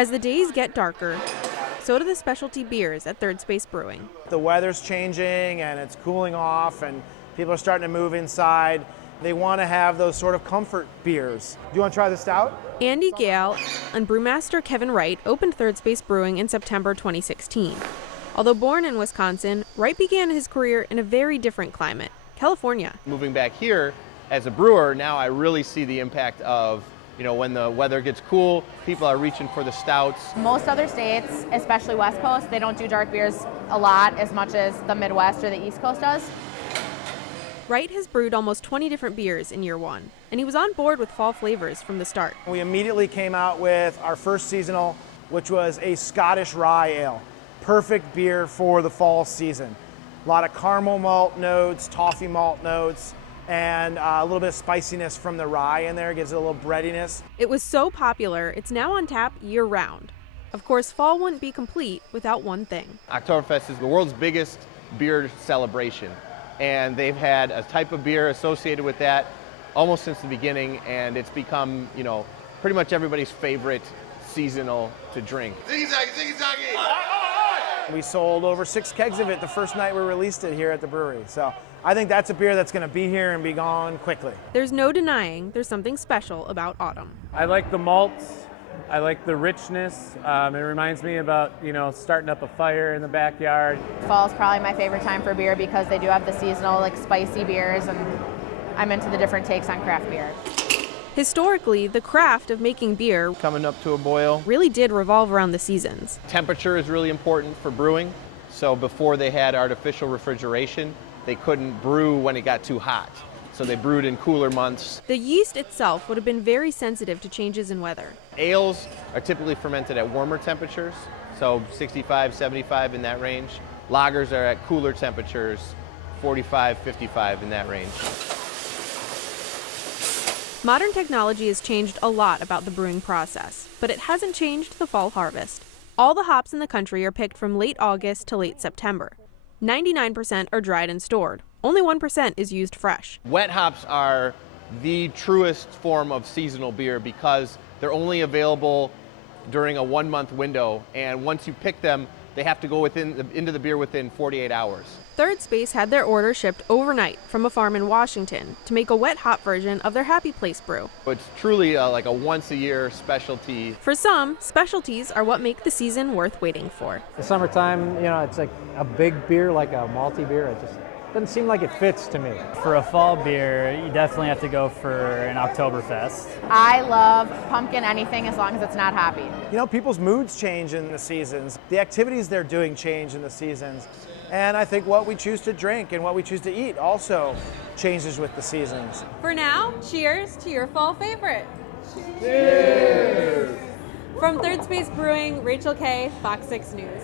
As the days get darker, so do the specialty beers at Third Space Brewing. The weather's changing and it's cooling off and people are starting to move inside. They want to have those sort of comfort beers. Do you want to try the stout? Andy Gale and brewmaster Kevin Wright opened Third Space Brewing in September 2016. Although born in Wisconsin, Wright began his career in a very different climate, California. Moving back here as a brewer, now I really see the impact of, when the weather gets cool, people are reaching for the stouts. Most other states, especially West Coast, they don't do dark beers a lot as much as the Midwest or the East Coast does. Wright has brewed almost 20 different beers in year one, and he was on board with fall flavors from the start. We immediately came out with our first seasonal, which was a Scottish rye ale. Perfect beer for the fall season. A lot of caramel malt notes, toffee malt notes, and a little bit of spiciness from the rye in there. It gives it a little breadiness. It was so popular, it's now on tap year-round. Of course, fall wouldn't be complete without one thing. Oktoberfest is the world's biggest beer celebration, and they've had a type of beer associated with that almost since the beginning, and it's become, pretty much everybody's favorite seasonal to drink. We sold over 6 kegs of it the first night we released it here at the brewery. So I think that's a beer that's going to be here and be gone quickly. There's no denying there's something special about autumn. I like the malts. I like the richness. It reminds me about, starting up a fire in the backyard. Fall is probably my favorite time for beer because they do have the seasonal, spicy beers, and I'm into the different takes on craft beer. Historically, the craft of making beer Coming up to a boil. really did revolve around the seasons. Temperature is really important for brewing. So before they had artificial refrigeration, they couldn't brew when it got too hot. So they brewed in cooler months. The yeast itself would have been very sensitive to changes in weather. Ales are typically fermented at warmer temperatures, so 65, 75 in that range. Lagers are at cooler temperatures, 45, 55 in that range. Modern technology has changed a lot about the brewing process, but it hasn't changed the fall harvest. All the hops in the country are picked from late August to late September. 99% are dried and stored. Only 1% is used fresh. Wet hops are the truest form of seasonal beer because they're only available during a 1-month window, and once you pick them, they have to go into the beer within 48 hours. Third Space had their order shipped overnight from a farm in Washington to make a wet hop version of their Happy Place brew. It's truly like a once-a-year specialty. For some, specialties are what make the season worth waiting for. The summertime, it's like a big beer, like a malty beer. It just doesn't seem like it fits to me. For a fall beer, you definitely have to go for an Oktoberfest. I love pumpkin anything as long as it's not hoppy. People's moods change in the seasons. The activities they're doing change in the seasons. And I think what we choose to drink and what we choose to eat also changes with the seasons. For now, cheers to your fall favorite. Cheers! From Third Space Brewing, Rachel Kay, Fox 6 News.